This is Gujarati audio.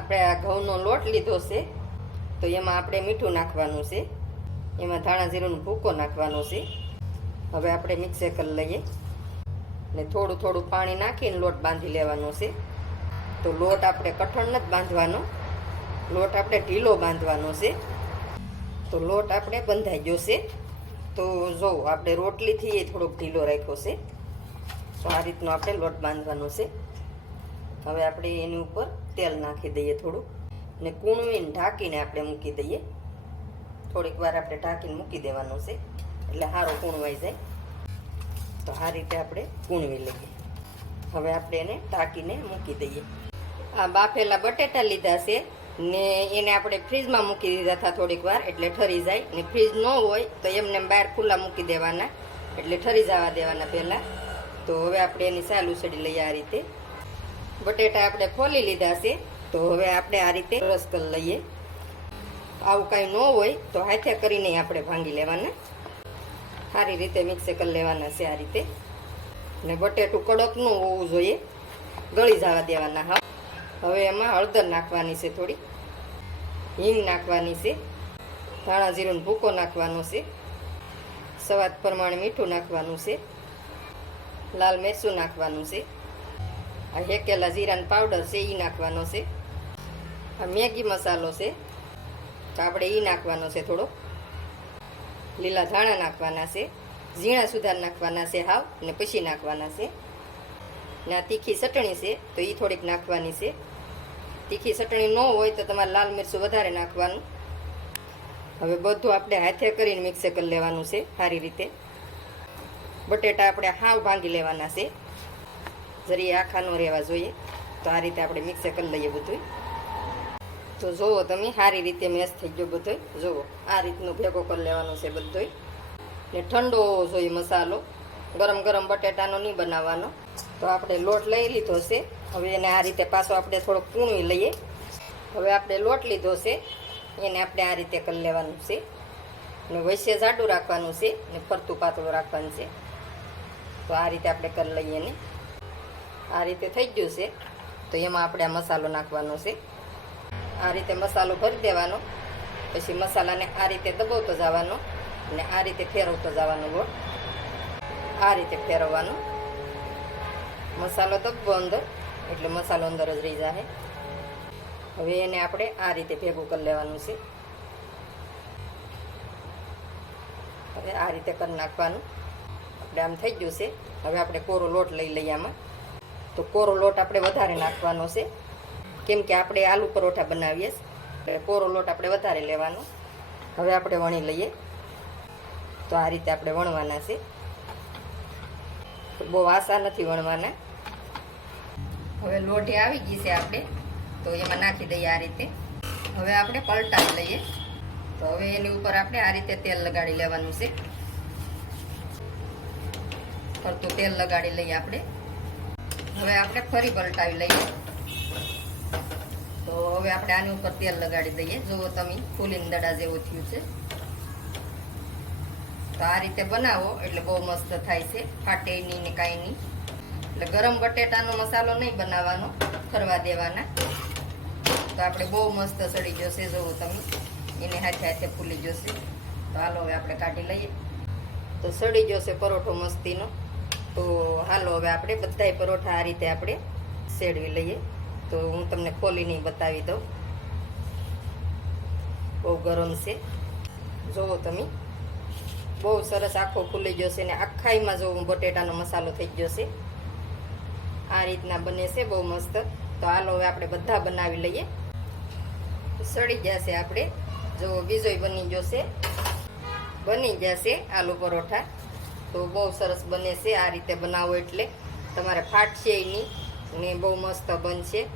આપણે આ ઘઉંનો લોટ લીધો છે તો એમાં આપણે મીઠું નાખવાનું છે, એમાં ધાણા જીરુંનો ભૂકો નાખવાનો છે. હવે આપણે મિક્સર કરી લઈએ ને થોડું થોડું પાણી નાખીને લોટ બાંધી લેવાનો છે. તો લોટ આપણે કઠણ નથી બાંધવાનો, લોટ આપણે ઢીલો બાંધવાનો છે. તો લોટ આપણે બંધાઈ ગયો છે. તો જો આપણે રોટલીથી એ થોડોક ઢીલો રાખ્યો છે. તો આ રીતનો આપણે લોટ બાંધવાનો છે. હવે આપણે એની ઉપર તેલ નાખી દઈએ થોડું ને કૂણવીને ઢાંકીને આપણે મૂકી દઈએ. થોડીક વાર આપણે ઢાંકીને મૂકી દેવાનું છે એટલે સારો કૂણવાઈ જાય. તો આ રીતે આપણે કૂણવી લઈએ. હવે આપણે એને ઢાંકીને મૂકી દઈએ. આ બાફેલા બટેટા લીધા છે ને એને આપણે ફ્રીજમાં મૂકી દીધા હતા થોડીક વાર એટલે ઠરી જાય. ને ફ્રીજ ન હોય તો એમને બહાર ખુલ્લા મૂકી દેવાના એટલે ઠરી જવા દેવાના પહેલાં. તો હવે આપણે એની સાલું સડી લઈએ. આ રીતે બટેટા આપણે ખોલી લીધા છે. તો હવે આપણે આ રીતે રસ કરી લઈએ. આવું કાંઈ ન હોય તો હાથે કરીને આપણે ભાંગી લેવાના, સારી રીતે મિક્સ કરી લેવાના છે આ રીતે. ને બટેટું કડક ન હોવું જોઈએ, ગળી જવા દેવાના. હા, હવે એમાં હળદર નાખવાની છે, થોડી હિંગ નાખવાની છે, ધાણા જીરુંનો ભૂકો નાખવાનો છે, સ્વાદ પ્રમાણે મીઠું નાખવાનું છે, લાલ મરચું નાખવાનું છે, આ હેકેલા જીરાનો પાવડર છે એ નાખવાનો છે, આ મેગી મસાલો છે તો આપણે એ નાખવાનો છે, થોડો લીલા ધાણા નાખવાના છે, ઝીણા સુધાર નાખવાના છે હાવ ને પછી નાખવાના છે. ને આ તીખી ચટણી છે તો એ થોડીક નાખવાની છે. તીખી ચટણી ન હોય તો તમારે લાલ મરચું વધારે નાખવાનું. હવે બધું આપણે હાથે કરીને મિક્સ કરી લેવાનું છે સારી રીતે. બટેટા આપણે હાવ ભાંગી લેવાના છે, જરી આખા ન રહેવા જોઈએ. તો આ રીતે આપણે મિક્સ કરી લઈએ બધું. તો જુઓ તમે સારી રીતે મેશ થઈ ગયો બધો. જુઓ આ રીતનો ભેગો કરી લેવાનો છે બધો. ને ઠંડો જોઈએ મસાલો, ગરમ ગરમ બટેટાનો નહીં બનાવવાનો. તો આપણે લોટ લઈ લીધો છે. હવે એને આ રીતે પાછો આપણે થોડોક કૂણવી લઈએ. હવે આપણે લોટ લીધો છે એને આપણે આ રીતે કરી લેવાનું છે. ને વચ્ચે જાડું રાખવાનું છે ને ફરતું પાતળું રાખવાનું છે. તો આ રીતે આપણે કરી લઈએ ને આ રીતે થઈ ગયું છે. તો એમાં આપણે આ મસાલો નાખવાનો છે. આ રીતે મસાલો ભરી દેવાનો. પછી મસાલાને આ રીતે દબાવતો જવાનો ને આ રીતે ફેરવતો જવાનો લોટ. આ રીતે ફેરવવાનો. મસાલો દબવો અંદર એટલે મસાલો અંદર જ રહી જાય. હવે એને આપણે આ રીતે ભેગું કરી લેવાનું છે. હવે આ રીતે કરી નાખવાનું. આપણે આમ થઈ ગયું છે. હવે આપણે કોરો લોટ લઈ લઈએ આમાં. તો કોરો લોટ આપણે વધારે નાખવાનો છે કેમ કે આપણે આલુ પરોઠા બનાવીએ એટલે કોરો લોટ આપણે વધારે લેવાનો. હવે આપણે વણી લઈએ. તો આ રીતે આપણે વણવાના છે. બહુ આસા નથી વણવાના. હવે લોઢી આવી ગઈ છે આપણે તો એમાં નાખી દઈએ આ રીતે. હવે આપણે પલટાવી લઈએ. તો હવે એની ઉપર આપણે આ રીતે તેલ લગાડી લેવાનું છે. ફરતું તેલ લગાડી લઈએ આપણે. હવે આપણે ફરી પલટાવી લઈએ. તો હવે આપણે આની ઉપર તેલ લગાડી દઈએ. જુઓ તમે ફૂલીને દડા જેવું થયું છે. તો આ રીતે બનાવો એટલે બહુ મસ્ત થાય છે, ફાટે નહીં ને કાંઈ નહીં. એટલે ગરમ બટેટાનો મસાલો નહીં બનાવવાનો, ફરવા દેવાના. તો આપણે બહુ મસ્ત સડી જશે. જુઓ તમે એને હાથે હાથે ફૂલી જશે. તો હાલો હવે આપણે કાઢી લઈએ. તો સડી જશે પરોઠો મસ્તીનો. તો હાલો હવે આપણે બધાય પરોઠા આ રીતે આપણે સેડવી લઈએ. તો હું તમને ખોલીને બતાવી દઉં. બહુ ગરમ છે. જુઓ તમે બહુ સરસ આખો ખુલી જશે ને આખાઈમાં જો બટેટાનો મસાલો થઈ જશે. આ રીતના બને છે બહુ મસ્ત. તો હાલો હવે આપણે બધા બનાવી લઈએ. સડી જશે આપણે. જો બીજોય બની જશે, બની જશે આલુ પરોઠા. તો બહુ સરસ બને છે. આ રીતે બનાવો એટલે તમારે ફાટશે નહીં ને બહુ મસ્ત બનશે.